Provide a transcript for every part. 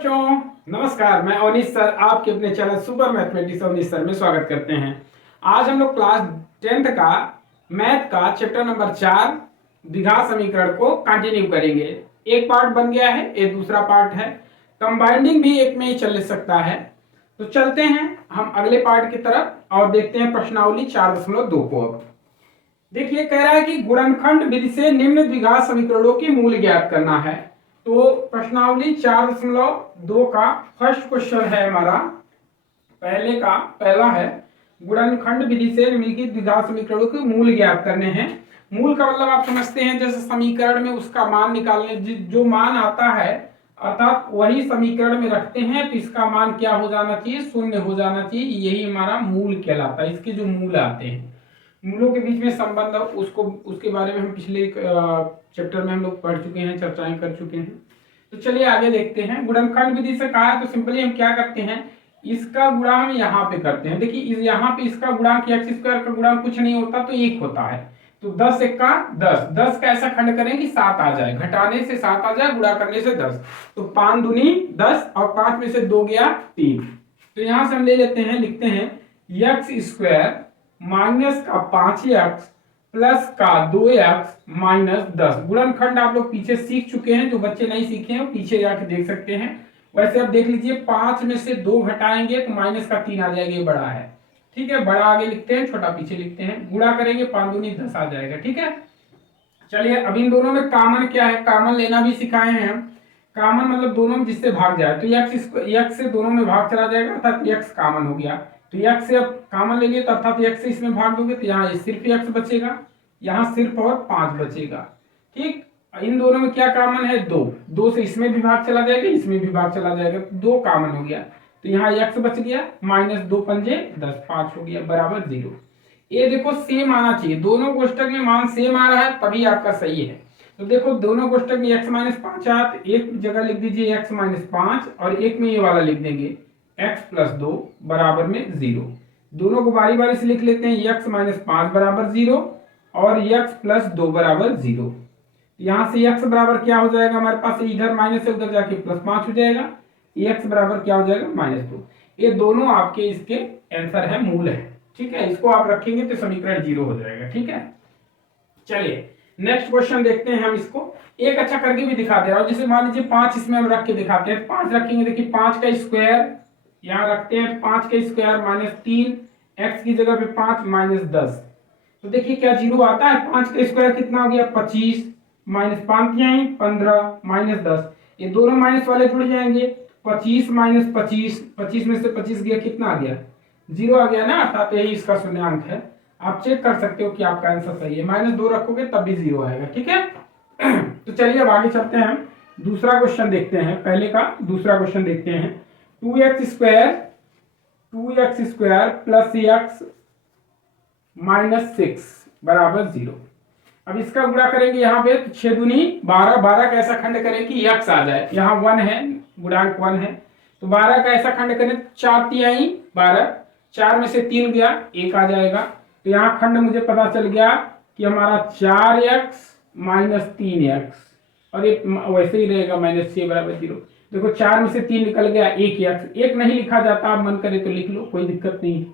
बच्चों, नमस्कार। मैं अवनीश सर आपके अपने channel super mathematics Avnish sir में स्वागत करते हैं। आज हम लोग क्लास 10th का मैथ का चैप्टर नंबर 4 द्विघात समीकरण को कंटिन्यू करेंगे। एक पार्ट बन गया है, एक दूसरा पार्ट है। कंबाइंडिंग भी एक में ही चल सकता है। तो चलते हैं हम अगले पार्ट की तरफ और देखते हैं प्रश्नावली 4.2 को। अब देखिए, कह रहा है कि गुणनखंड विधि से निम्न द्विघात समीकरणों की मूल ज्ञात करना है। तो प्रश्नावली 4.2 का फर्स्ट क्वेश्चन है हमारा, पहला है गुणनखंड विधि से निम्नलिखित द्विघात समीकरणों के मूल ज्ञात करने हैं। मूल का मतलब आप समझते हैं, जैसे समीकरण में उसका मान निकालने, जो मान आता है अर्थात वही समीकरण में रखते हैं तो इसका मान क्या हो जाना चाहिए, शून्य हो जाना चाहिए। यही हमारा मूल कहलाता है। इसके जो मूल आते हैं, मूलों के बीच में संबंध, उसके बारे में हम पिछले चैप्टर में हम लोग पढ़ चुके हैं, चर्चाएं कर चुके हैं। तो चलिए आगे देखते हैं। गुणनखंड विधि से कहा है तो सिंपली हम क्या करते हैं, इसका गुणा हम यहाँ पे करते हैं। देखिए यहाँ पे इसका गुणांक x स्क्वायर का गुणांक कुछ नहीं होता तो 1 होता है। तो 10 1 का 10, 10 का ऐसा खंड करें कि 7 आ जाए, घटाने से 7 आ जाए, गुणा करने से 10। तो 5 दूनी 10 और 5 में से 2 गया 3। तो यहां से हम ले लेते हैं, लिखते हैं x स्क्वायर माइनस का 5x प्लस का 2x माइनस 10। गुणनखंड आप लोग पीछे सीख चुके हैं, जो बच्चे नहीं सीखे हैं वो पीछे जाके देख सकते हैं। वैसे अब देख लीजिए, 5 में से 2 घटाएंगे तो माइनस का 3 आ जाएगा, ये बड़ा है। ठीक है, बड़ा आगे लिखते हैं, छोटा पीछे लिखते हैं। गुणा करेंगे 5 दूनी 10 आ जाएगा। ठीक है, चलिए अब इन दोनों में कॉमन क्या है, कॉमन लेना भी सिखाए हैं हम। कॉमन मतलब दोनों में जिससे भाग जाए, तो x से दोनों में भाग चला जाएगा अर्थात x कॉमन हो गया। तो x से अब कॉमन ले लिए तो अर्थात x से इसमें भाग दोगे तो यहाँ सिर्फ x बचेगा, यहाँ सिर्फ और 5 बचेगा। ठीक, इन दोनों में क्या कॉमन है, 2। 2 से इसमें भी भाग चला जाएगा, इसमें भी भाग चला जाएगा, 2 कॉमन हो गया। तो यहाँ x बच गया, माइनस 2 पंजे 10, 5 हो गया बराबर 0। ये देखो सेम आना चाहिए, दोनों कोष्टक में मान सेम आ रहा है तभी आपका सही है। तो देखो दोनों कोष्टक में x माइनस 5 आया तो एक जगह लिख दीजिए x माइनस 5 और एक में ये वाला लिख देंगे x प्लस 2 बराबर में 0। दोनों को बारी बारी से लिख लेते हैं, x माइनस 5 बराबर 0 और x प्लस 2 बराबर 0। यहाँ से x बराबर क्या हो जाएगा हमारे पास, इधर माइनस से उधर जाके प्लस 5 हो जाएगा। x बराबर क्या हो जाएगा, माइनस 2। ये दोनों आपके इसके आंसर है, मूल है। ठीक है, इसको आप रखेंगे तो समीकरण 0 हो जाएगा। ठीक है, चलिए नेक्स्ट क्वेश्चन देखते हैं हम। इसको एक अच्छा करके भी दिखा दे रहा हूं, जैसे मान लीजिए 5 इसमें हम रख के दिखाते हैं। 5 रखेंगे, देखिए 5 का स्क्वायर यहाँ रखते हैं, 5 का स्क्वायर माइनस 3, x की जगह पे 5 माइनस 10। तो देखिए क्या 0 आता है। 5 का स्क्वायर कितना हो गया, 25 माइनस 5 15 माइनस 10। ये दोनों माइनस वाले जुड़ जाएंगे, 25 माइनस 25, 25 में से 25 गया, कितना आ गया, 0 आ गया ना, अर्थात यही इसका शून्यांक है। आप चेक कर सकते हो कि आपका आंसर सही है। माइनस 2 रखोगे तब भी 0 आएगा। ठीक है, तो चलिए अब आगे चलते हैं, हम दूसरा क्वेश्चन देखते हैं। पहले का दूसरा क्वेश्चन देखते हैं। 2x square plus x minus 6 बराबर 0। अब इसका गुणा करेंगे यहाँ पे, 6 दूनी 12, 12 का ऐसा खंड करें कि x आ जाए। यहाँ 1 है, गुणांक 1 है, तो 12 का ऐसा खंड करें, 4 तिहाई 12, 4 में से 3 गया, 1 आ जाएगा। तो यहाँ खंड मुझे पता चल गया कि हमारा 4x माइनस 3x, और ये वैसे ही रहेगा माइनस 6 बराबर 0। देखो 4 में से 3 निकल गया, 1x, 1 नहीं लिखा जाता, आप मन करे तो लिख लो, कोई दिक्कत नहीं है।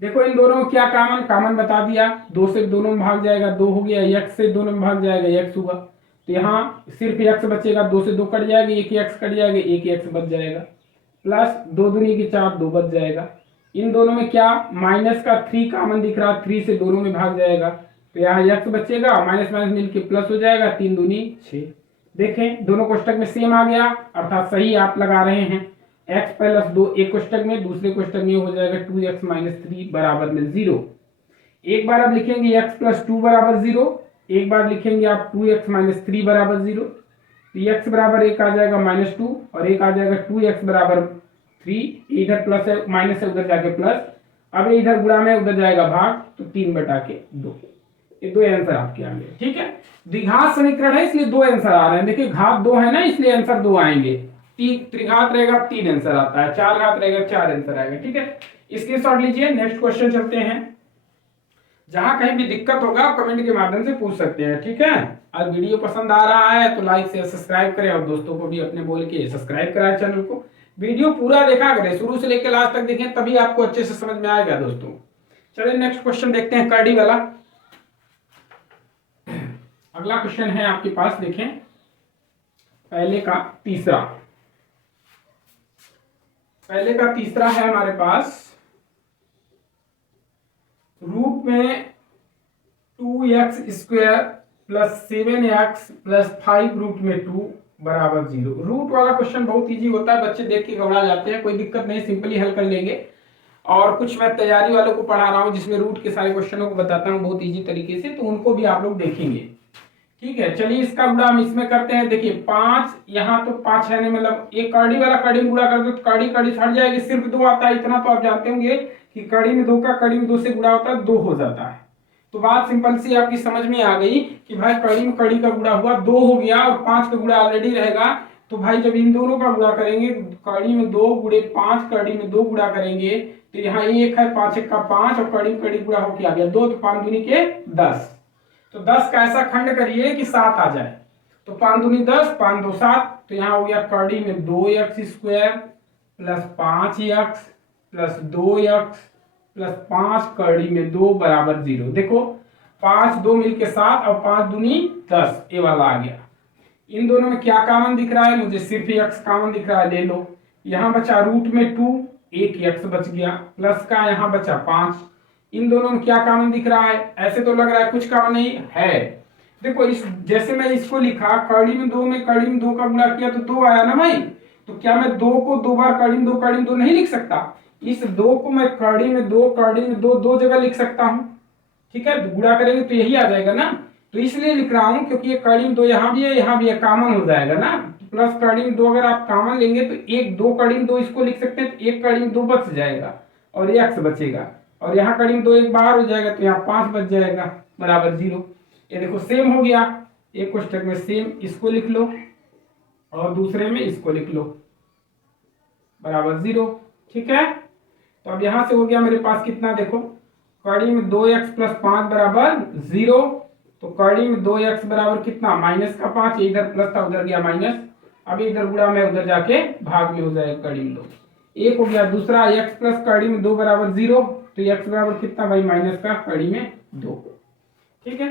देखो इन दोनों में क्या कॉमन बता दिया, 2 से दोनों में भाग जाएगा, 2 हो गया, x से दोनों में भाग जाएगा, x हुआ। तो यहाँ सिर्फ x बचेगा, 2 से 2 कट जाएगा, 1 x कट जाएगा, 1 x बच जाएगा, प्लस 2 दूनी की 4, 2 बच जाएगा। इन दोनों में क्या, माइनस का 3 कॉमन दिख रहा, 3 से दोनों में भाग जाएगा, तो यहाँ x बचेगा, माइनस माइनस मिलके प्लस हो जाएगा, 3 दूनी 6। देखें दोनों कोष्टक में सेम आ गया, अर्थात सही आप लगा रहे हैं। x प्लस 2 एक कोष्टक में, दूसरे कोष्टक में हो जाएगा 2x माइनस 3 बराबर में 0। एक बार आप लिखेंगे x प्लस 2 बराबर 0, एक बार लिखेंगे आप 2x माइनस 3 बराबर 0। तो x बराबर 1 आ जाएगा माइनस 2 और 1 आ जाएगा 2x बराबर 3। इधर प्लस है, माइनस है, उधर जाके प्लस। अब इधर गुणा में, उधर जाएगा भाग, तो 3 बटा के 2। ये 2 आंसर आपके आएंगे। ठीक है, द्विघात समीकरण है इसलिए 2 आंसर आ रहे हैं। देखिए घात 2 है ना, इसलिए आंसर 2 आएंगे। त्रिघात रहेगा 3 आंसर आता है, 4 घात रहेगा 4 आंसर आएगा। ठीक है, स्क्रीनशॉट लीजिए। नेक्स्ट क्वेश्चन चलते हैं। जहां कहीं भी दिक्कत होगा आप कमेंट के माध्यम से पूछ सकते हैं, ठीक है। और वीडियो पसंद आ रहा है तो लाइक शेयर सब्सक्राइब करें और दोस्तों को भी अपने बोल के सब्सक्राइब कराएं चैनल को। वीडियो पूरा देखा करें, शुरू से लेकर लास्ट तक देखें, तभी आपको अच्छे से समझ में आएगा दोस्तों। चलिए नेक्स्ट क्वेश्चन देखते हैं, कर्डी वाला। अगला क्वेश्चन है आपके पास, देखें पहले का तीसरा है हमारे पास। रूट में 2x² plus 7x plus 5 root में 2 बराबर 0। रूट वाला क्वेश्चन बहुत इजी होता है, बच्चे देख के घबरा जाते हैं, कोई दिक्कत नहीं, सिंपली हल कर लेंगे। और कुछ मैं तैयारी वालों को पढ़ा रहा हूं जिसमें रूट के सारे क्वेश्चनों को बताता हूं बहुत इजी तरीके से, तो उनको भी आप लोग देखेंगे, ठीक है। चलिए इसका गुणा हम इसमें करते हैं। देखिए 5, यहाँ तो 5 है नहीं, मतलब एक कर्डी वाला कर्डी में गुणा कर दो तो कर्डी हट जाएगी, सिर्फ 2 आता है। इतना तो आप जानते होंगे कि कर्डी में 2 का कर्डी में 2 से गुणा होता है 2 हो जाता है। तो बात सिंपल सी आपकी समझ में आ गई कि भाई कर्डी का गुणा हुआ 2 हो गया और 5 का गुणा ऑलरेडी रहेगा। तो भाई जब इन दोनों का गुणा करेंगे, कर्डी में 2 गुणे 5 कर्डी में 2 गुणा करेंगे तो यहाँ 1 है, 5 1 का 5 और कर्डी गुणा होके आ गया 2, तो 5 दूनी के 10। तो 10 का ऐसा खंड करिए कि 7 आ जाए, तो 5 दूनी 10, 5 2 7, तो यहाँ हो गया कर्डी में 2x² plus 5x plus 2x plus 5 curdy में 2 बराबर 0। देखो 5 2 मिलके 7 और 5 दूनी 10, ये वाला आ गया। इन दोनों में क्या कॉमन दिख रहा है, मुझे सिर्फ x कॉमन दिख रहा है, ले लो। यहाँ बचा रूट में 2, एक x बच गया, प्लस का यहाँ बचा 5। इन दोनों में क्या कॉमन दिख रहा है, ऐसे तो लग रहा है कुछ कॉमन नहीं है। देखो इस जैसे मैं इसको लिखा कर्डी में 2 का गुणा किया तो 2 आया ना भाई, तो क्या मैं 2 को 2 बार कर्डी में 2 नहीं लिख सकता? इस 2 को मैं कर्डी में 2 जगह लिख सकता हूं, ठीक है। तो गुणा करेंगे तो यही आ जाएगा ना, तो इसलिए लिख रहा हूं क्योंकि ये कर्डी में 2 यहाँ भी है, कॉमन हो जाएगा ना। प्लस कर्डी में 2 अगर आप कॉमन लेंगे तो 2 कर्डी में 2 इसको लिख सकते हैं, तो 1 कर्डी में 2 बच जाएगा और ये x बचेगा, और यहाँ कर्डी में 2 एक बाहर हो जाएगा तो यहाँ 5 बच जाएगा बराबर 0। ये देखो सेम हो गया, एक कोष्ठक में सेम इसको लिख लो और दूसरे में इसको लिख लो बराबर 0, ठीक है। तो अब यहां से हो गया मेरे पास कितना, देखो कर्डी में 2x प्लस 5 बराबर 0, तो कर्डी में 2x बराबर कितना, माइनस का 5, इधर प्लस था उधर गया माइनस, अभी इधर गुणा में उधर जाके भाग में हो जाएगा कर्डी में 2, एक हो गया। दूसरा x प्लस कर्डी में 2 बराबर 0, तो x बराबर कितना भाई, माइनस का कर्डी में 2, ठीक है।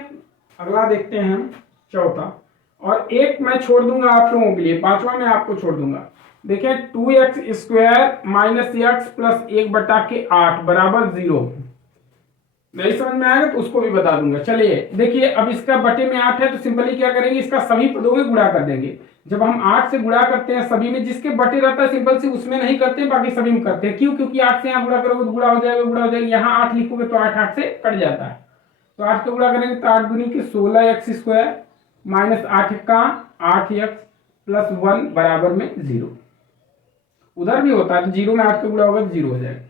अगला देखते हैं हम चौथा, और एक मैं छोड़ दूंगा आप लोगों के लिए, पांचवा मैं आपको छोड़ दूंगा। देखिए 2x² माइनस x प्लस 1/8 बराबर 0, नहीं समझ में आएगा तो उसको भी बता दूंगा। चलिए देखिए अब इसका बटे में 8 है तो सिंपली क्या करेंगे, इसका सभी पदों में गुणा कर देंगे। जब हम 8 से गुणा करते हैं सभी में, जिसके बटे रहता है सिंपल से उसमें नहीं करते, बाकी सभी में करते हैं। क्यों? क्योंकि 8 से यहाँ गुणा करोगे तो गुणा हो जाएगा, यहाँ 8 लिखोगे तो 8 से कट जाता है, तो 8 को गुणा करेंगे तो 8 दूनी के 16x² माइनस 8 का 8x प्लस 1 बराबर में 0। उधर भी होता है तो 0 में 8 का गुणा होगा तो 0 हो जाएगा।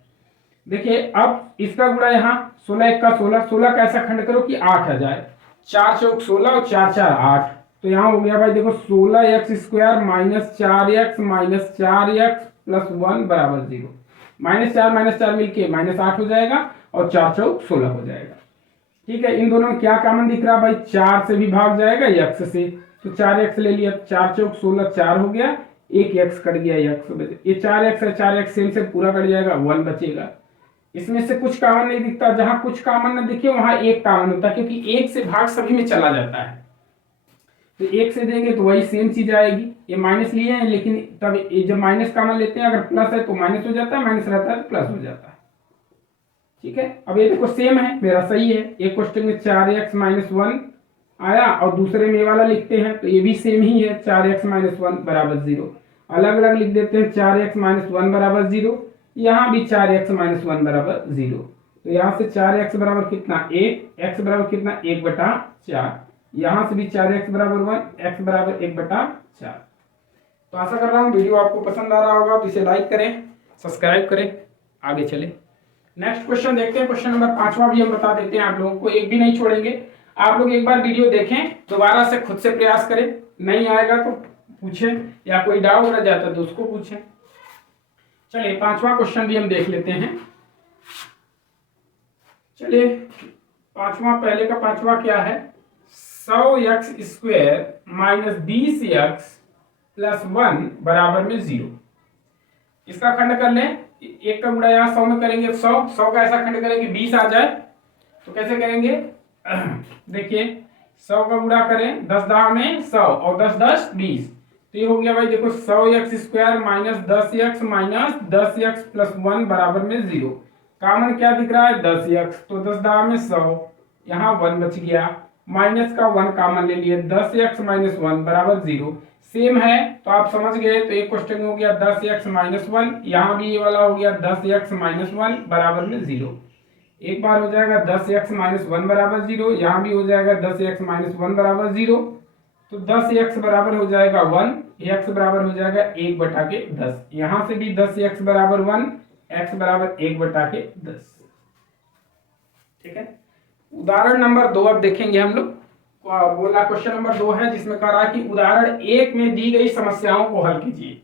देखिए अब इसका गुणा यहाँ 16 1 का 16 का ऐसा खंड करो कि 8 आ जाए, 4 चौक 16 और 4 4 8, तो यहाँ हो गया भाई देखो 16x² minus 4x minus 4x plus 1 बराबर 0। -4 मिलके -8 हो जाएगा और 4 चौक 16 हो जाएगा, ठीक है। इन दोनों में क्या कॉमन दिख रहा है भाई, 4 से भी भाग जाएगा x से, तो 4x ले लिया, 4 चौक 16 4 हो गया, एक x कट गया, ये 4x है, 4x सेम से पूरा कट जाएगा, 1 बचेगा। इसमें से कुछ कॉमन नहीं दिखता, जहां कुछ कॉमन न दिखे वहां एक कॉमन होता है, क्योंकि एक से भाग सभी में चला जाता है, तो एक से देंगे तो वही सेम चीज आएगी। ये माइनस लिए हैं लेकिन तब जब माइनस कॉमन लेते हैं, अगर प्लस है तो माइनस हो जाता है, माइनस रहता है तो प्लस हो जाता है, ठीक है। अब ये देखो सेम है, मेरा सही है। एक क्वेश्चन में 4x माइनस 1 आया और दूसरे में ये वाला लिखते हैं तो ये भी सेम ही है, 4x माइनस 1 बराबर 0। अलग अलग लिख देते हैं, 4x माइनस 1 बराबर 0, यहाँ भी 4x माइनस 1 बराबर 0, तो यहाँ से 4x बराबर कितना 1, x बराबर कितना 1/4, यहाँ से भी 4x बराबर 1, x बराबर 1/4। तो आशा कर रहा हूँ वीडियो आपको पसंद आ रहा होगा, तो इसे लाइक करें, सब्सक्राइब करें, आगे चले। नेक्स्ट क्वेश्चन देखते हैं, क्वेश्चन नंबर 5वां भी हम बता देते हैं आप लोगों को, एक भी नहीं छोड़ेंगे। आप लोग एक बार वीडियो देखें, दोबारा से खुद से प्रयास करें, नहीं आएगा तो पूछें, या कोई डाउट रह जाता है तो उसको पूछें। चलिए 5वां क्वेश्चन भी हम देख लेते हैं। चलिए पांचवा, पहले का पांचवा क्या है, 100x² माइनस 20x प्लस 1 बराबर में 0। इसका खंड कर लें, एक का गुणा यहाँ 100 में करेंगे 100 का ऐसा खंड करेंगे 20 आ जाए, तो कैसे करेंगे देखिए 100 का गुणा करें 10 10 में 100 और 10 10 20, तो ये हो गया भाई देखो 100x² minus 10x minus 10x plus 1 बराबर में 0। कॉमन क्या दिख रहा है 10x, तो 10 10 में 100, यहाँ 1 बच गया, माइनस का 1 कॉमन ले लिए, 10x माइनस 1 बराबर 0। सेम है तो आप समझ गए, तो एक क्वेश्चन हो गया 10x माइनस 1, यहाँ भी ये वाला हो गया 10x माइनस 1 बराबर में 0। एक बार हो जाएगा 10x माइनस 1 बराबर 0, यहाँ भी हो जाएगा 10x माइनस 1 बराबर 0, तो 10x बराबर हो जाएगा 1, x बराबर हो जाएगा 1/10, यहाँ से भी 10x बराबर 1, x बराबर 1/10। ठीक है, उदाहरण नंबर 2 अब देखेंगे हम लोग। बोला क्वेश्चन नंबर 2 है जिसमें कह रहा है कि उदाहरण 1 में दी गई समस्याओं को हल कीजिए।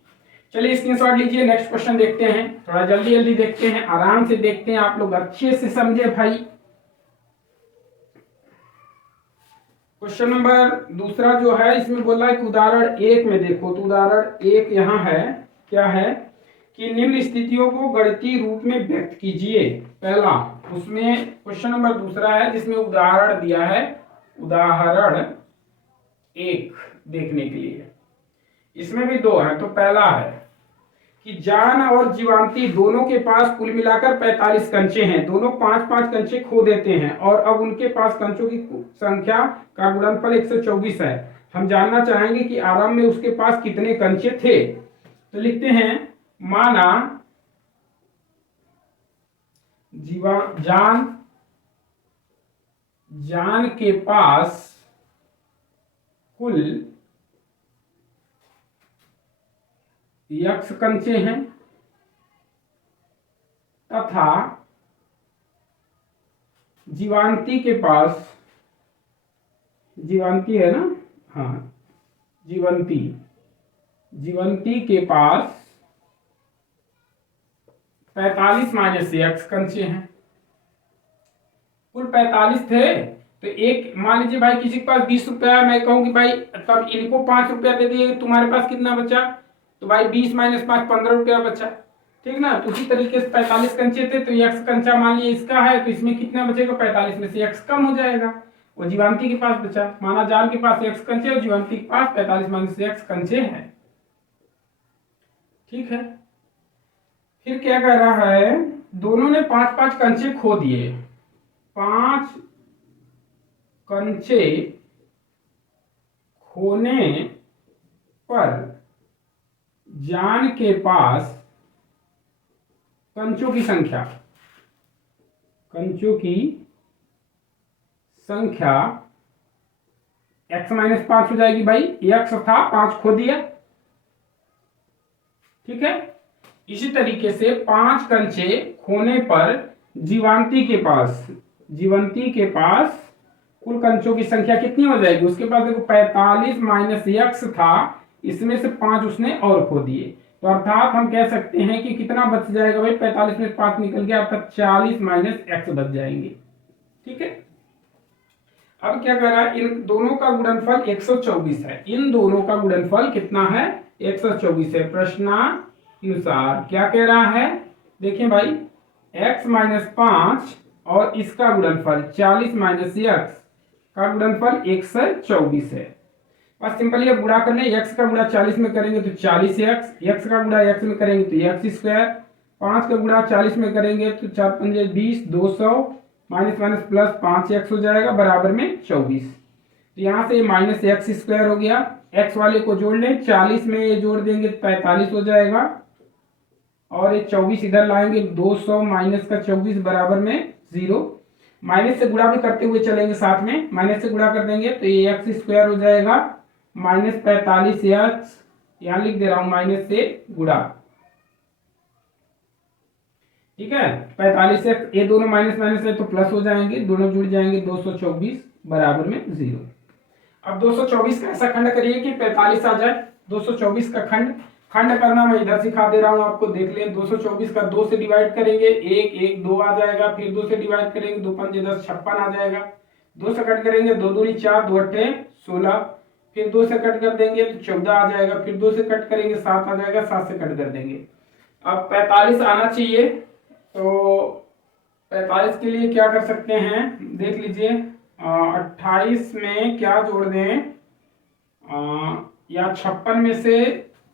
चलिए स्क्रीनशॉट लीजिए, नेक्स्ट क्वेश्चन देखते हैं, थोड़ा जल्दी जल्दी देखते हैं, आराम से देखते हैं, आप लोग अच्छे से समझे भाई। क्वेश्चन नंबर दूसरा जो है इसमें बोला है कि उदाहरण 1 में देखो, तो उदाहरण 1 यहाँ है, क्या है कि निम्न स्थितियों को गणितीय रूप में व्यक्त कीजिए। पहला, उसमें क्वेश्चन नंबर दूसरा है जिसमें उदाहरण दिया है, उदाहरण 1 देखने के लिए, इसमें भी 2 है। तो पहला है कि जान और जीवांती दोनों के पास कुल मिलाकर 45 कंचे हैं, दोनों 5-5 कंचे खो देते हैं और अब उनके पास कंचों की संख्या का गुणनफल 124 है। हम जानना चाहेंगे कि आरंभ में उसके पास कितने कंचे थे। तो लिखते हैं, माना जान के पास कुल x कंचे हैं तथा जीवांती के पास, जीवांती है ना, हाँ जीवंती के पास 45 माइनस x कंचे हैं। कुल 45 थे, तो एक मान लीजिए भाई किसी के पास 20 रुपया है, मैं कहूँ कि भाई तब इनको 5 रुपया दे दिए, तुम्हारे पास कितना बचा, तो भाई 20 माइनस 5 15 रुपया बचा, ठीक ना। तो उसी तरीके से 45 कंचे थे, तो x कंचा मान लिया इसका है, तो इसमें कितना बचेगा, 45 में से x कम हो जाएगा, वो जीवांती के पास बचा। माना जान के पास x कंचे और जीवांती के पास 45 माइनस x कंचे हैं। ठीक है, फिर क्या कह रहा है, दोनों ने 5-5 कंचे खो दिए, 5 कंचे खोने पर जान के पास कंचों की संख्या x माइनस 5 हो जाएगी भाई, x था 5 खो दिया। ठीक है, इसी तरीके से 5 कंचे खोने पर जीवांती के पास कुल कंचों की संख्या कितनी हो जाएगी, उसके पास देखो 45 माइनस x था, इसमें से 5 उसने और खो दिए, तो अर्थात हम कह सकते हैं कि कितना बच जाएगा भाई, 45 में 5 निकल गया, अर्थात 40 माइनस x बच जाएंगे। ठीक है, अब क्या कर रहा है, इन दोनों का गुणनफल 124 है, इन दोनों का गुणनफल कितना है, 124 है। प्रश्नानुसार क्या कह रहा है, देखिए भाई x माइनस 5 और इसका गुणनफल 40 माइनस x का गुणनफल 124 है। बस सिंपली अब गुणा कर लें, x का गुणा 40 में करेंगे तो 40x, x का गुणा x में करेंगे तो x², 5 का गुणा 40 में करेंगे तो 4 पंजे 20, 200 माइनस माइनस प्लस 5x हो जाएगा बराबर में 24। तो यहाँ से माइनस x² हो गया, x वाले को जोड़ लें, 40 में ये जोड़ देंगे 45 हो जाएगा, और ये 24 इधर लाएंगे, 200 माइनस का 24 बराबर में 0। माइनस से गुणा भी करते हुए चलेंगे साथ में, माइनस से गुणा कर देंगे तो ये x² हो जाएगा माइनस 45x, यहां लिख दे रहा हूं माइनस से गुणा। ठीक है, 45x, ये दोनों माइनस माइनस है तो प्लस हो जाएंगे, दोनों जुड़ जाएंगे, 224 बराबर में 0। अब 224 का ऐसा खंड करिए कि 45 आ जाए, 224 का खंड खंड करना मैं इधर सिखा दे रहा हूं आपको, देख लें। 224 का 2 से डिवाइड करेंगे, 1 1 2 आ जाएगा, फिर 2 से डिवाइड करेंगे, 2 5 10 56 आ जाएगा। 2 से कट करेंगे, 2 दूनी 4, 2 अट्ठे 16, फिर 2 से कट कर देंगे तो 14 आ जाएगा, फिर 2 से कट करेंगे 7 आ जाएगा, 7 से कट कर देंगे। अब 45 आना चाहिए, तो 45 के लिए क्या कर सकते हैं, देख लीजिए। 28 में क्या जोड़ दें, या 56 में से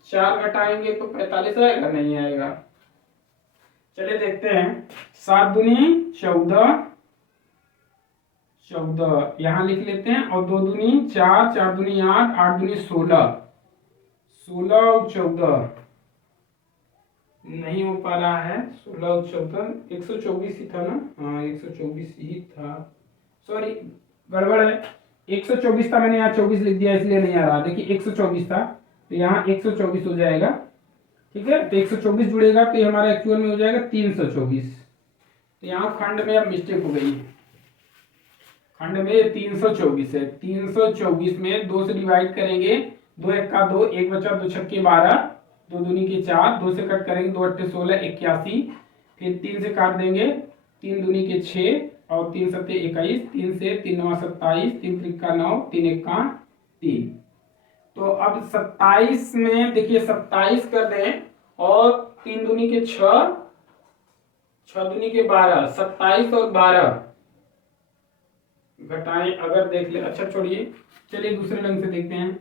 4 घटाएंगे तो 45 आएगा, नहीं आएगा। चलिए देखते हैं। 7 दूनी 14, 14 यहां लिख लेते हैं, और 2 दूनी 4, 4 दूनी 8, 8 दूनी 16, 16 और 14 नहीं हो पा रहा है। 16 और 14 124 ही था ना, हाँ 124 ही था, सॉरी गड़बड़ है। 124 था, मैंने यहाँ 24 लिख दिया इसलिए नहीं आ रहा। देखिए 124 था तो यहाँ 124 हो जाएगा, ठीक है। तो 124 जुड़ेगा तो हमारा एक्चुअल में हो जाएगा 324। तो यहाँ खंड में अब मिस्टेक हो गई है, खंड में 324 है। 324 में 2 से डिवाइड करेंगे, 2 1 का 2, 1 बचा, 2 छक्के 12, 2 दूनी के 4, 2 से कट करेंगे, 2 अट्ठे 16 81, फिर 3 से काट देंगे, 3 दूनी के 6 और 3 सत्ते 21, 3 से 3 9 27, 3 त्रिका 9, 3 1 का 3। तो अब 27 में देखिए 27 कर दें, और 3 दूनी के 6, 6 दूनी के 12, 27 और 12 घटाएं अगर देख ले, अच्छा छोड़िए, चलिए दूसरे ढंग से देखते हैं।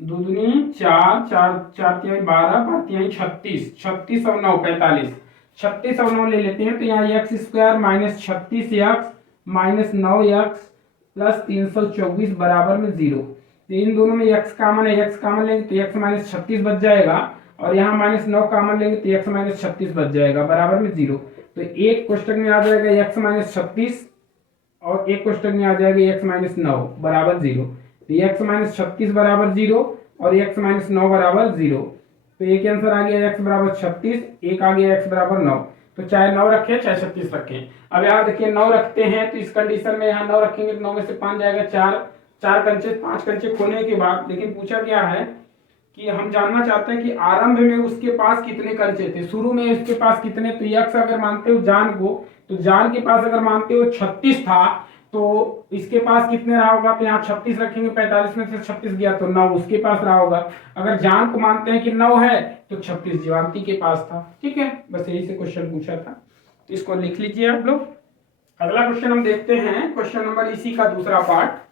2 दूनी 4, 4 4 तिहाई 12, 12 तिहाई 36, 36 और 9 45, 36 और 9 ले लेते हैं। तो यहाँ x square minus 36 x minus 9 x plus 324 बराबर में 0। तो इन दोनों में एक्स कामन है, एक्स कामन लेंगे तो एक्स माइनस 36 बच जाएगा, और यहाँ माइनस 9 कामन लेंगे तो एक्स माइनस 36 बच जाएगा बराबर में 0। तो एक क्वेश्चन में आ जाएगा एक्स माइनस 36, और एक क्वेश्चन में आ जाएगा एक्स माइनस 9 बराबर 0। तो एक्स माइनस 36 बराबर 0 और एक्स माइनस 9 बराबर 0। तो एक आंसर आ गया एक्स बराबर 36, एक आ गया एक्स बराबर 9। तो चाहे 9 रखें चाहे 36 रखें। अब यहाँ देखिए 9 रखते हैं, तो इस कंडीशन में यहाँ 9 रखेंगे तो 9 में से 5 जाएगा, 4 4 कंचे, 5 कंचे खोने के बाद, लेकिन पूछा क्या है कि हम जानना चाहते हैं कि आरंभ में उसके पास कितने कंचे थे, शुरू में उसके पास कितने। तो यक्स अगर मानते हो जान को, तो जान के पास अगर मानते हो 36 था, तो इसके पास कितने रहा होगा, तो यहाँ 36 रखेंगे, 45 में से 36 गया तो 9 उसके पास रहा होगा। अगर जान को मानते हैं कि 9 है तो 36 जीवांती के पास था, ठीक है। बस यही से क्वेश्चन पूछा था, तो इसको लिख लीजिए आप लोग। अगला क्वेश्चन हम देखते हैं, क्वेश्चन नंबर इसी का दूसरा पार्ट।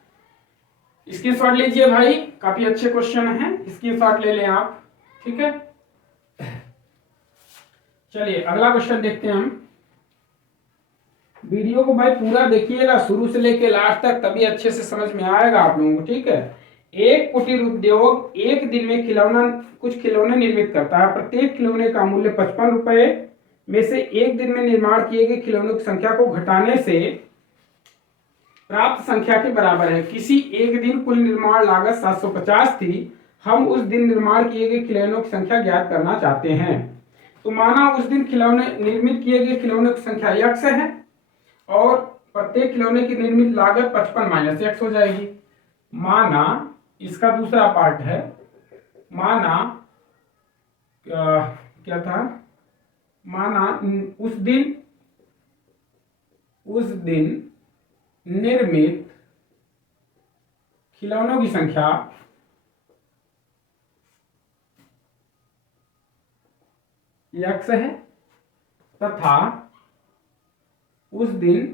स्क्रीनशॉट लीजिए भाई, काफी अच्छे क्वेश्चन हैं, स्क्रीनशॉट ले लें आप, ठीक है। चलिए अगला क्वेश्चन देखते हैं हम। वीडियो को भाई पूरा देखिएगा शुरू से लेके लास्ट तक, तभी अच्छे से समझ में आएगा आप लोगों को, ठीक है। एक कुटीर उद्योग एक दिन में कुछ खिलौने निर्मित करता है। प्रत्येक खिलौने का मूल्य 55 रुपए में से एक दिन में निर्माण किए गए खिलौनों की संख्या को घटाने से प्राप्त संख्या के बराबर है। किसी एक दिन कुल निर्माण लागत 750 थी, हम उस दिन निर्माण किए गए खिलौनों की संख्या ज्ञात करना चाहते हैं। तो माना उस दिन खिलौने निर्मित किए गए खिलौनों की संख्या x है, और प्रत्येक खिलौने की निर्मित लागत 55 माइनस x हो जाएगी। माना इसका दूसरा पार्ट है, माना क्या था, माना उस दिन निर्मित खिलौनों की संख्या x है, तथा उस दिन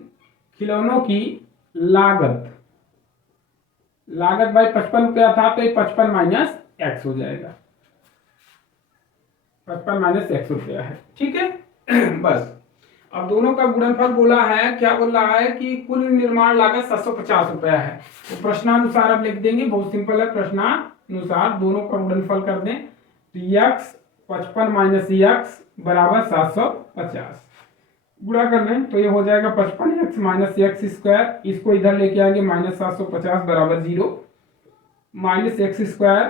खिलौनों की लागत भाई 55 रुपया था, तो ये 55 माइनस एक्स हो जाएगा, 55 माइनस एक्स रुपया है, ठीक है। बस अब दोनों का गुणनफल बोला है, क्या बोल रहा है कि कुल निर्माण लागत 750 रुपया है। तो प्रश्नानुसार अब लिख देंगे, बहुत सिंपल है, प्रश्नानुसार दोनों का गुणनफल कर दें तो x 55 माइनस एक्स बराबर 750, गुणा कर लें तो ये हो जाएगा 55x माइनस एक्स स्क्वायर, इसको इधर लेके आएंगे माइनस 750 बराबर 0, minus x square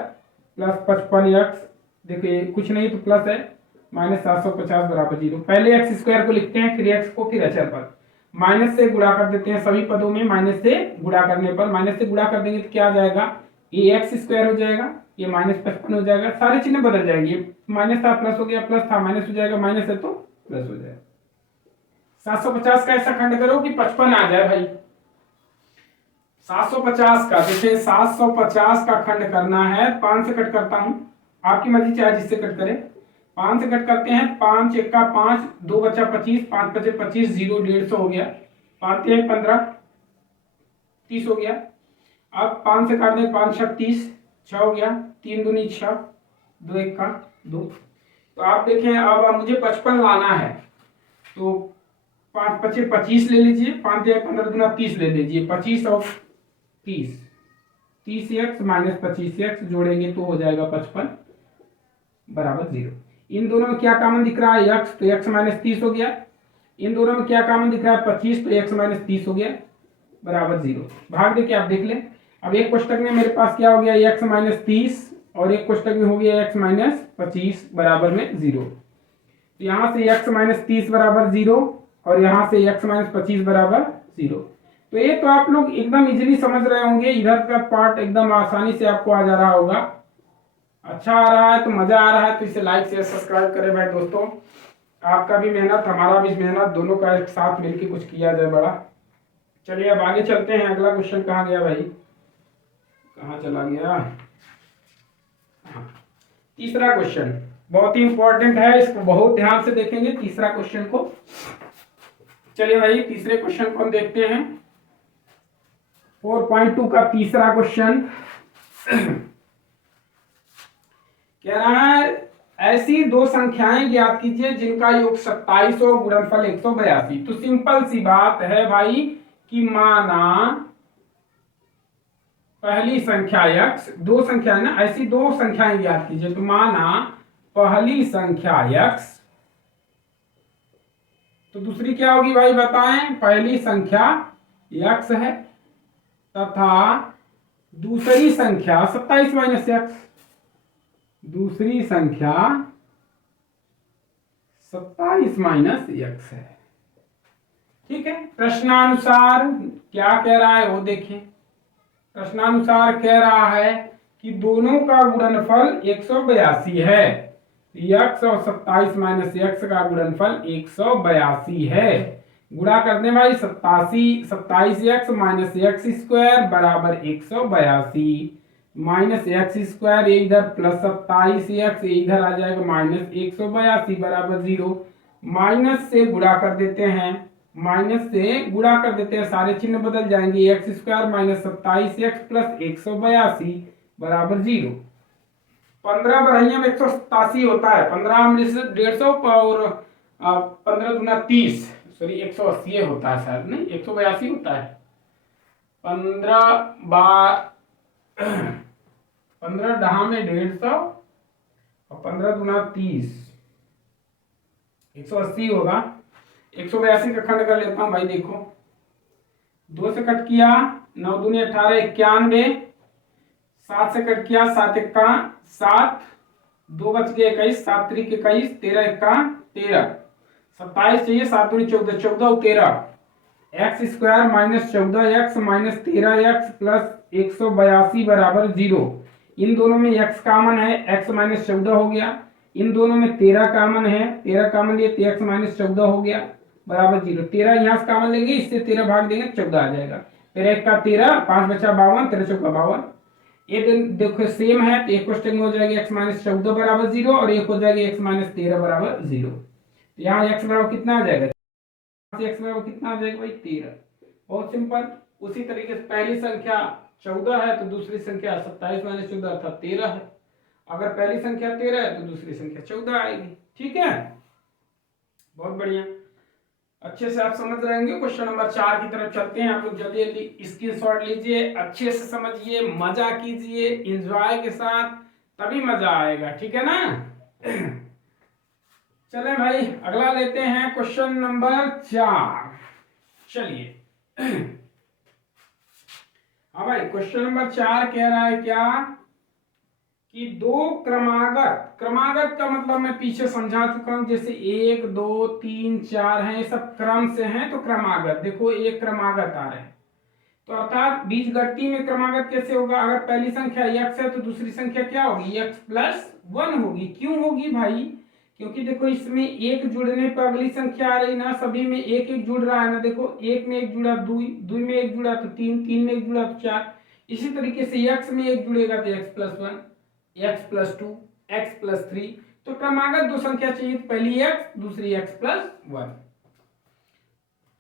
plus 55x, देखिए कुछ नहीं तो प्लस है, माइनस 750 बराबर 0। पहले एक्स स्क्वायर को लिखते हैं, फिर एक्स को, फिर अचर पर, माइनस से गुणा कर देते हैं सभी पदों में, माइनस से गुणा करने पर, माइनस से गुणा कर देंगे तो क्या आ जाएगा, ए एक्स स्क्वायर हो जाएगा, ये -55 हो जाएगा, सारे चिन्ह बदल जाएंगे, माइनस था प्लस हो गया, प्लस था माइनस हो जाएगा, माइनस है तो प्लस हो जाएगा। 750 का ऐसा खंड करो कि 55 आ जाए भाई। 750 का, देखिए 750 का खंड करना है, 5 से कट करता हूं, आपकी मर्जी चाहे जिससे कट करें। 5 से कट करते हैं, 5 एक का 5, 2 बचा 25, 5 बचे 25, 0 150 हो गया, 5 1 15 30 हो गया। अब 5 से काट दें, 5 6 30, 6 हो गया, 3 दूनी 6, 2 1 का 2। तो आप देखें अब मुझे 55 लाना है, तो 5 25 25 ले लीजिए, 5 15 दूना 30 ले लीजिए, 25 और 30, 30x माइनस 25x जोड़ेंगे तो हो जाएगा 55 बराबर 0। इन दोनों में क्या कॉमन दिख रहा है, x, तो x माइनस 30 हो गया। इन दोनों में क्या कॉमन दिख रहा है, 25, तो x माइनस 30 हो गया बराबर 0। भाग दे के आप देख लें। अब एक कोष्टक में मेरे पास क्या हो गया, x माइनस 30, और एक कोष्टक में हो गया x माइनस 25 बराबर में 0। तो यहां से x माइनस 30 बराबर 0 और यहां से x माइनस 25 बराबर 0। तो ये तो आप लोग एकदम इजीली समझ रहे होंगे, इधर का पार्ट एकदम आसानी से आपको आ जा रहा होगा। अच्छा आ रहा है तो मजा आ रहा है तो इसे लाइक शेयर सब्सक्राइब करें भाई दोस्तों। आपका भी मेहनत, हमारा भी मेहनत, दोनों का एक साथ मिलकर कुछ किया जाए बड़ा। चलिए अब आगे चलते हैं। अगला क्वेश्चन कहाँ गया भाई, कहाँ चला गया, तीसरा क्वेश्चन बहुत ही इंपॉर्टेंट है, इसको बहुत ध्यान से देखेंगे तीसरा क्वेश्चन को। चलिए भाई तीसरे क्वेश्चन को हम देखते हैं। 4.2 का तीसरा क्वेश्चन कह रहा है ऐसी दो संख्याएं ज्ञात कीजिए जिनका योग 27 और गुणनफल 182। तो सिंपल सी बात है भाई कि माना पहली संख्या x, दो संख्या है ना, ऐसी दो संख्याएं ज्ञात कीजिए। तो माना पहली संख्या x, तो दूसरी क्या होगी भाई बताएं, पहली संख्या x है तथा दूसरी संख्या 27 माइनस x, दूसरी संख्या 27 माइनस x है। ठीक है, प्रश्नानुसार क्या कह रहा है वो देखें। प्रश्नानुसार कह रहा है कि दोनों का गुणनफल 182 है, x और 27 माइनस x का गुणनफल 182 है। गुणा करने भाई 27x माइनस एक्स स्क्वायर बराबर 182 माइनस एक्स स्क्वायर, इधर प्लस 27x, इधर आ जाएगा माइनस 182 बराबर 0। माइनस से गुणा कर देते हैं, माइनस से गुणा कर देते हैं, सारे चिन्ह बदल जाएंगे, x square minus 27x plus 182 बराबर 0। 15 बढ़ाइया में 187 होता है, 15 हम 150 और 15 दूना 30, सॉरी 180 होता है शायद, नहीं 182 होता है। 15 डहा में 150 और 15 दूना 30, 180 होगा। 182 का खंड कर लेता हूं भाई, देखो 2 से कट किया, 9 दूनी 18, 91, 7 से कट किया, 7 1 7, 2 बच गए 21, 7 3 21, 13 1 13, 27 चाहिए, 7 दूनी 14, 14 और 13, x square minus 14x minus 13x plus 182 बराबर 0। इन दोनों में x कॉमन है, x माइनस 14 हो गया। इन दोनों में 13 कॉमन है, 13 कॉमन लिए तो x माइनस 14 हो गया बराबर 0। 13 यहाँ से कॉमन लेंगे, इससे 13 भाग देंगे 14 आ जाएगा। 13 1 का 13, 5 बचा 52, 13 चौका 52। ये देखो सेम है, तो एक क्वेश्चन में हो जाएगा x माइनस 14 बराबर 0 और एक हो जाएगा x माइनस 13 बराबर 0। यहाँ x बराबर कितना आ जाएगा, x बराबर कितना आ जाएगा भाई 13। बहुत सिंपल। उसी तरीके से पहली संख्या 14 है तो दूसरी संख्या 27 माइनस 14 अर्थात 13 है। अगर पहली संख्या 13 है तो दूसरी संख्या 14 आएगी। ठीक है, बहुत बढ़िया, अच्छे से आप समझ रहेंगे। क्वेश्चन नंबर 4 की तरफ चलते हैं। आप लोग जल्दी जल्दी स्क्रीनशॉट लीजिए, अच्छे से समझिए, मजा कीजिए एंजॉय के साथ, तभी मजा आएगा। ठीक है ना। चलें भाई अगला लेते हैं क्वेश्चन नंबर 4। चलिए हाँ भाई, क्वेश्चन नंबर 4 कह रहा है क्या कि दो क्रमागत, क्रमागत का मतलब मैं पीछे समझा चुका हूं, जैसे 1 2 3 4 हैं, ये सब क्रम से हैं तो क्रमागत। देखो एक क्रमागत आ रहे हैं, तो अर्थात बीजगणितीय में क्रमागत कैसे होगा, अगर पहली संख्या x है तो दूसरी संख्या क्या होगी, x+1 होगी। क्यों होगी भाई, क्योंकि देखो इसमें एक जुड़ने पर अगली संख्या आ रही ना, सभी में एक एक जुड़ रहा है ना। देखो एक में एक जुड़ा दुई, दुई में एक जुड़ा तो तीन, तीन में एक जुड़ा तो चार। इसी तरीके से x में एक जुड़ेगा तो x+1, x+2, x+3। तो क्रमागत दो संख्या चाहिए, पहली x दूसरी x+1।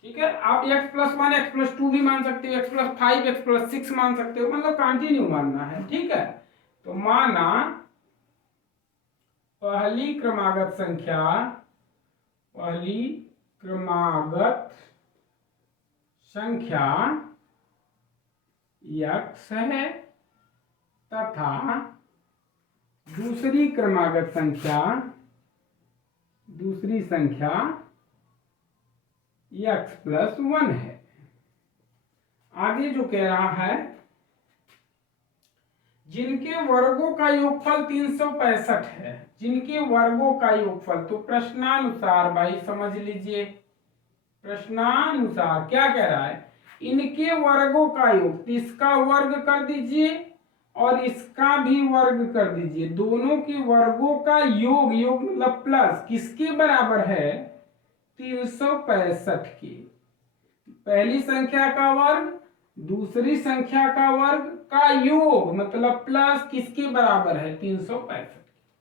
ठीक है, आप x+1 x+2 भी मान सकते हो, x+5 x+6 मान सकते हो, मतलब कंटिन्यू मानना है। ठीक है, तो माना पहली क्रमागत संख्या, पहली क्रमागत संख्या x है तथा दूसरी क्रमागत संख्या, दूसरी संख्या x+1 है। आगे जो कह रहा है, जिनके वर्गों का योगफल 365 है, जिनके वर्गों का योगफल, तो प्रश्नानुसार भाई समझ लीजिए, प्रश्नानुसार क्या कह रहा है, इनके वर्गों का योग, इसका वर्ग कर दीजिए और इसका भी वर्ग कर दीजिए, दोनों के वर्गों का योग, योग मतलब प्लस, किसके बराबर है, 365 के। पहली संख्या का वर्ग दूसरी संख्या का वर्ग का योग मतलब प्लस, किसके बराबर है, 365।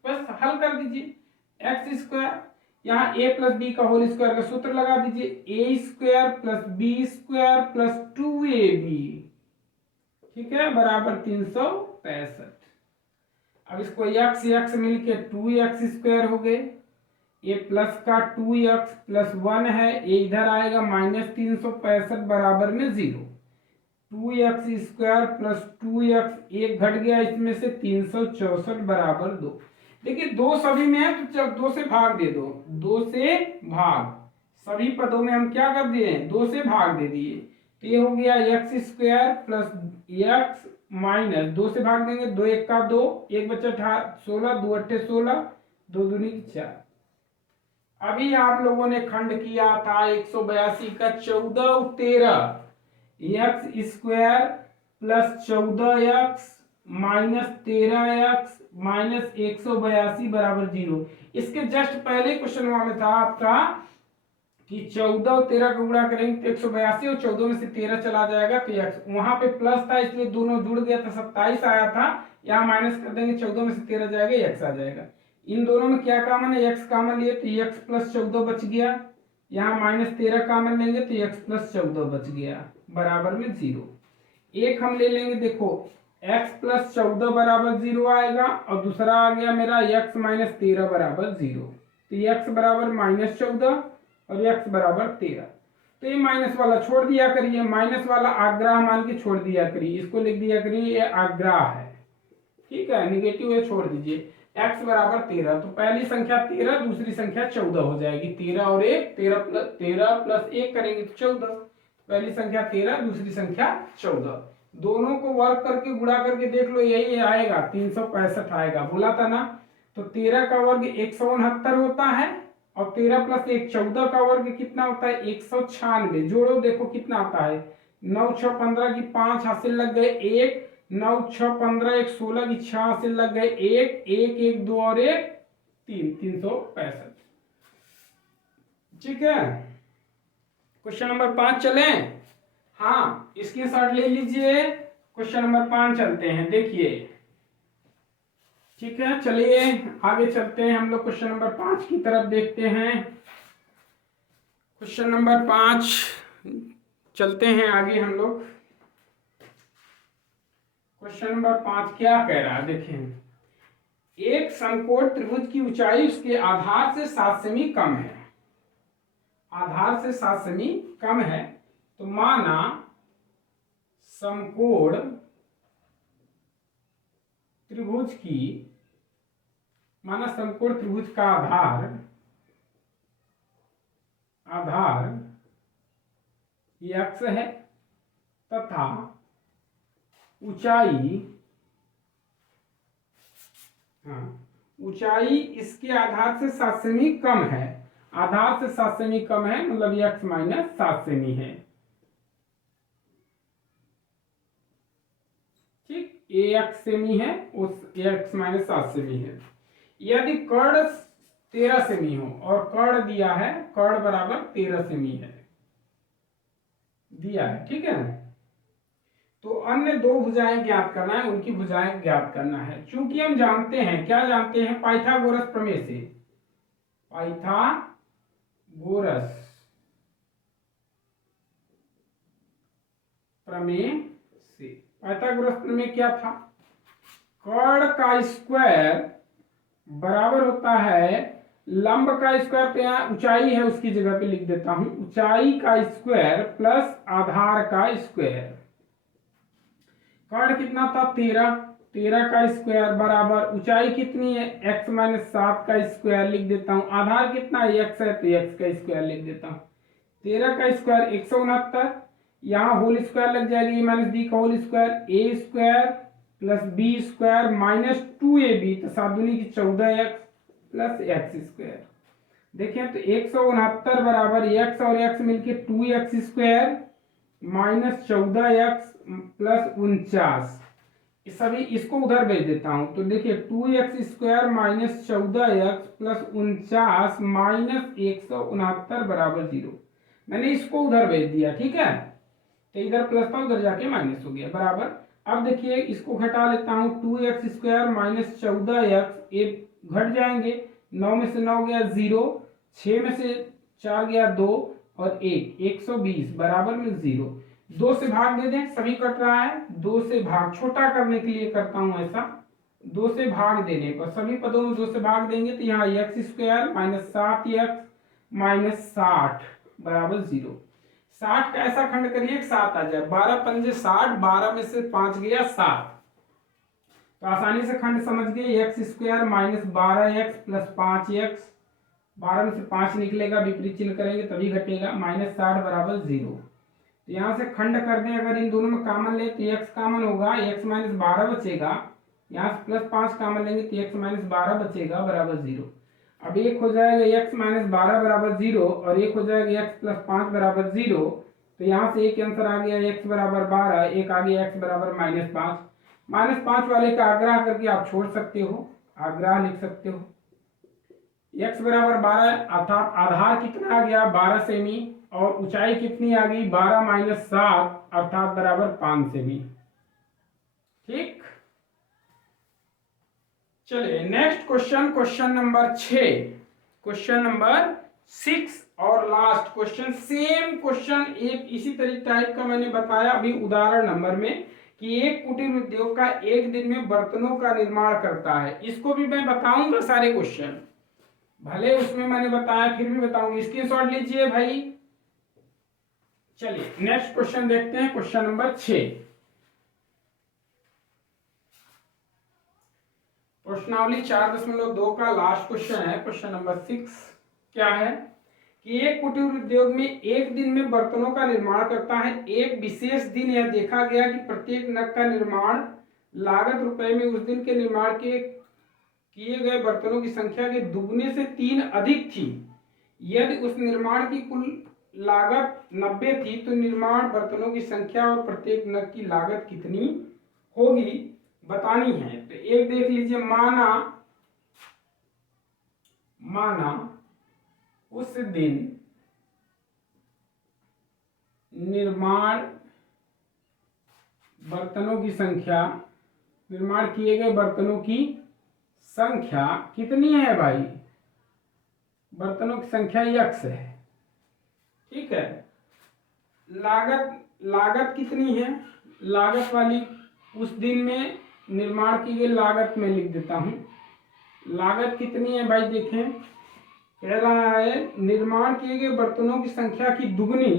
बस हल कर दीजिए। एक्स स्क्वायर, यहाँ a प्लस बी का होल स्क्वायर का सूत्र लगा दीजिए, a square plus B square plus 2ab, ठीक है, बराबर 365। अब इसको x x मिलके 2x स्क्वायर हो गए, ये प्लस का 2x प्लस 1 है, ये इधर आएगा -365 बराबर में 0। 2x स्क्वायर प्लस 2x एक घट गया इसमें से, 364 बराबर 2। देखिए दो सभी में है तो जब 2 से भाग दे दो, 2 से भाग, सभी पदों में हम क्या कर दिए, 2 से भाग दे दिए। तो ये हो गया x square plus x minus 2 से भाग देंगे, 2 1 का 2, एक बचा 16, 2 8 16, 2 दूनी 4। अभी आप लोगों ने खंड किया था 182 का 14 13, x square plus 14x minus 13x minus 182 बराबर 0। इसके जस्ट पहले क्वेश्चन में था आपका कि 14 और 13 का गुणा करेंगे तो 182 और 14 में से 13 चला जाएगा तो x, वहां पे प्लस था इसलिए दोनों जुड़ गया था, 27 आया था, यहाँ माइनस कर देंगे, 14 में से 13 जाएगा, x आ जाएगा। इन दोनों में क्या कॉमन है, x कॉमन लिए तो x प्लस 14 बच गया, यहाँ -13 कॉमन लेंगे तो x प्लस 14 बच गया, बराबर में 0। एक हम ले लेंगे, देखो x प्लस 14 बराबर 0 आएगा और दूसरा आ गया मेरा x माइनस 13 बराबर 0। तो x बराबर -14 और x बराबर 13। तो ये माइनस वाला छोड़ दिया करिए, माइनस वाला आग्रह मान के छोड़ दिया करिए, इसको लिख दिया करिए ये आग्रह है, ठीक है, निगेटिव है छोड़ दीजिए। x बराबर 13, तो पहली संख्या 13, दूसरी संख्या 14 हो जाएगी, 13 और 1 13 प्लस 1 करेंगे तो 14। पहली संख्या 13, दूसरी संख्या 14, दोनों को वर्ग करके गुणा करके देख लो, यही आएगा 365 आएगा, बोला था ना। तो 13 का वर्ग 169 होता है और 13 प्लस 1 14 का वर्ग कितना होता है, 196। जोड़ो देखो कितना आता है, 9 6 15 की 5 हासिल लग गए 1, 9 6 15 1 16 की 6 हासिल लग गए 1 1 1 2 और 1 3, 365। ठीक है, क्वेश्चन नंबर 5 चलें। हाँ, इसके साथ ले लीजिए, क्वेश्चन नंबर 5 चलते हैं, देखिए। ठीक है, चलिए आगे चलते हैं हम लोग, क्वेश्चन नंबर 5 की तरफ देखते हैं। क्वेश्चन नंबर 5 चलते हैं आगे हम लोग। क्वेश्चन नंबर 5 क्या कह रहा है, देखें। एक समकोण त्रिभुज की ऊंचाई उसके आधार से 7 सेमी कम है, आधार से 7 सेमी कम है, तो माना समकोण त्रिभुज की, माना समकोण त्रिभुज का आधार x है तथा ऊंचाई, ऊंचाई इसके आधार से 7 सेमी कम है, आधार से 7 सेमी कम है मतलब x माइनस 7 सेमी है। ax सेमी है, उस ax माइनस 7 सेमी है। यदि कर्ण 13 सेमी हो और कर्ण दिया है कर्ण बराबर 13 सेमी है, दिया है, ठीक है। तो अन्य दो भुजाएं ज्ञात करना है, उनकी भुजाएं ज्ञात करना है। चूंकि हम जानते हैं, क्या जानते हैं, पाइथागोरस प्रमेय से, पाइथागोरस प्रमेय से, पाइथागोरस प्रमेय क्या था, कर्ण का स्क्वायर बराबर होता है लंब का स्क्वायर, तो यहाँ ऊंचाई है उसकी जगह पे लिख देता हूं, ऊंचाई का स्क्वायर प्लस आधार का स्क्वायर। कर्ण कितना था 13, 13 का स्क्वायर बराबर ऊंचाई कितनी है x माइनस 7 का स्क्वायर लिख देता हूं, आधार कितना है x है तो x का स्क्वायर लिख देता हूं। 13 का स्क्वायर 169, यहाँ होल स्क्वायर लग जाएगी ए माइनस बी का whole square, A square plus B square minus 2ab, तो 7 दूनी की 14x प्लस एक्स स्क्वायर। देखें तो 169 बराबर x और x मिलके 2x square minus 14x plus 49, सभी इसको उधर भेज देता हूं, तो देखिए 2x square minus 14x plus 49 minus 169 बराबर 0। मैंने इसको उधर भेज दिया, ठीक है, तो इधर प्लस था उधर जाके माइनस हो गया बराबर। अब देखिए इसको घटा लेता हूं, 2x स्क्वायर माइनस 14x, एक घट जाएंगे, 9 में से 9 गया 0, 6 में से 4 गया 2 और 1, 120 बराबर में 0। 2 से भाग दे दें, सभी कट रहा है, 2 से भाग छोटा करने के लिए करता हूं ऐसा, 2 से भाग देने पर सभी पदों में 2 से भाग देंगे तो यहाँ x square minus 7x minus 60 बराबर 0। 60 का ऐसा खंड करिए 7 आ जाए, 12 पंजे 60, 12 में से 5 गया 7, तो आसानी से खंड समझ गए, x square minus 12x plus 5x, 12 में से 5 निकलेगा, विपरीत चिन्ह करेंगे तभी घटेगा, माइनस 60 बराबर 0। तो यहाँ से खंड कर दें, अगर इन दोनों में कॉमन ले तो x कॉमन होगा, x माइनस 12 बचेगा, यहाँ से प्लस 5 कॉमन लेंगे तो x माइनस 12 बचेगा बराबर 0। अब एक हो जाएगा x माइनस 12 बराबर 0 और एक हो जाएगा x प्लस 5 बराबर 0, तो यहाँ से एक आंसर आ गया x बराबर 12, एक आ गया x बराबर माइनस 5। माइनस 5 वाले का आग्रह करके आप छोड़ सकते हो, आग्रह लिख सकते हो। x बराबर 12 अर्थात आधार कितना आ गया 12 सेमी और ऊंचाई कितनी आ गई 12 माइनस 7 अर्थात बराबर 5 सेमी, ठीक। चलिए next question, question number 6, question number 6 और लास्ट क्वेश्चन। सेम क्वेश्चन एक इसी तरीके टाइप का मैंने बताया अभी उदाहरण नंबर में कि एक कुटीर उद्योग का एक दिन में बर्तनों का निर्माण करता है, इसको भी मैं बताऊंगा सारे क्वेश्चन, भले उसमें मैंने बताया फिर भी बताऊंगा, स्क्रीनशॉट लीजिए भाई। चलिए नेक्स्ट क्वेश्चन देखते हैं, क्वेश्चन नंबर 6। प्रश्नावली 4.2 का लास्ट क्वेश्चन है, क्वेश्चन नंबर 6। क्या है कि एक कुटीर उद्योग में एक दिन में बर्तनों का निर्माण करता है। एक विशेष दिन यह देखा गया कि प्रत्येक नग का निर्माण लागत रुपए में उस दिन के निर्माण के किए गए बर्तनों की संख्या के दुगने से 3 अधिक थी। यदि उस निर्माण की कुल लागत 90 थी तो निर्माण बर्तनों की संख्या और प्रत्येक नग की लागत कितनी होगी बतानी है। तो एक देख लीजिए, माना उस दिन निर्माण बर्तनों की संख्या, निर्माण किए गए बर्तनों की संख्या कितनी है भाई, बर्तनों की संख्या x है, ठीक है। लागत कितनी है, लागत वाली उस दिन में निर्माण की गई लागत में लिख देता हूं। लागत कितनी है भाई, देखें कह रहा है निर्माण किए गए बर्तनों की संख्या की दुगनी,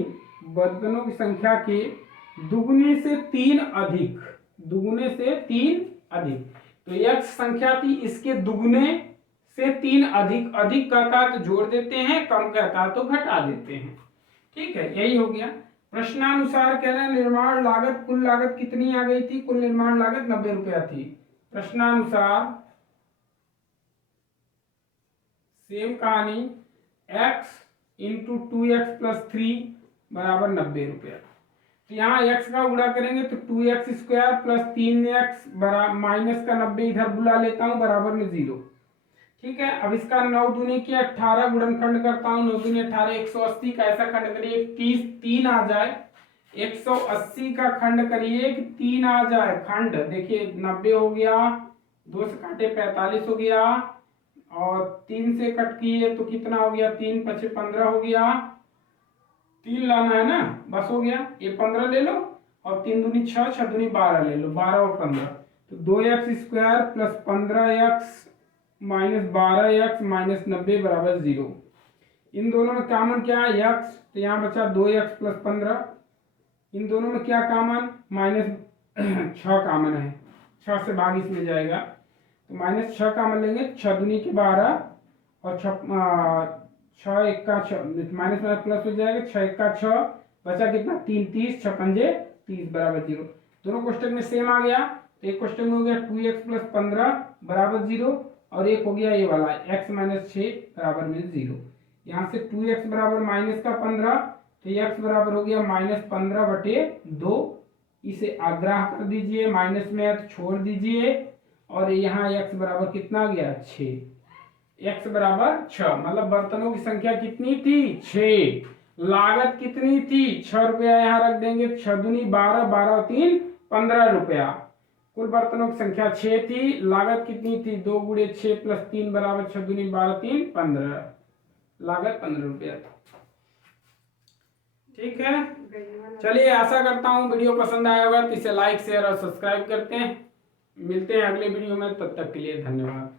बर्तनों की संख्या के दुगने से 3 अधिक, दुगने से 3 अधिक। तो x संख्या थी, इसके दुगने से 3 अधिक, अधिक कहता तो जोड़ देते हैं, कम कहता तो घटा देते हैं, ठीक है, यही हो गया। प्रश्नानुसार कह रहे हैं निर्माण लागत, कुल लागत कितनी आ गई थी, कुल निर्माण लागत 90 रुपया थी। प्रश्नानुसार सेम कहानी x इंटू 2x प्लस 3 बराबर 90 रुपया। तो यहाँ x का गुणा करेंगे तो 2x² प्लस 3x बराबर माइनस का 90 इधर बुला लेता हूँ बराबर में 0। ठीक है, अब इसका 9 दूनी के 18 गुणनखंड करता हूँ। 9 दूनी 18 180 का ऐसा खंड करिए 30 3 आ जाए। 180 का खंड करिए कि 3 आ जाए खंड। देखिए 90 हो गया, 2 से काटे 45 हो गया, और 3 से कट किए तो कितना हो गया, 3 5 15 हो गया। 3 लाना है ना, बस हो गया। ये 15 ले लो और 3 दूनी 6, 6 दूनी 12 ले लो, 12 और 15 तो 2x² plus 15x minus 12x minus 90 बराबर 0। इन दोनों में कॉमन क्या है, x, तो यहाँ बचा 2x प्लस 15। इन दोनों में क्या कॉमन, माइनस 6 कॉमन है, 6 से भाग इसमें जाएगा तो माइनस 6 कॉमन लेंगे। 6 दूनी के 12 और 6 1 का 6 माइनस में प्लस हो जाएगा, 6 1 का 6 बचा कितना 3 30, 6 पंजे 30 बराबर 0। दोनों क्वेश्चन में सेम आ गया। तो एक क्वेश्चन में हो गया 2x प्लस 15 बराबर 0, और एक हो गया ये वाला x माइनस 6 बराबर में 0। यहाँ से 2x बराबर माइनस का 15, तो x बराबर हो गया माइनस 15/2। इसे आग्रह कर दीजिए, माइनस में है तो छोड़ दीजिए, और यहाँ x बराबर कितना आ गया 6। x बराबर 6, मतलब बर्तनों की संख्या कितनी थी 6। लागत कितनी थी 6 रुपया, यहाँ रख देंगे। 6 दूनी 12, 12 और 3 15 रुपया। कुल बर्तनों की संख्या 6 थी, लागत कितनी थी 2 गुणे 6 प्लस 3 बराबर 6 दूनी 12 3 15, लागत 15 रुपया। ठीक है, चलिए आशा करता हूँ वीडियो पसंद आया होगा, तो इसे लाइक शेयर और सब्सक्राइब करते हैं। मिलते हैं अगले वीडियो में, तब तक के लिए धन्यवाद।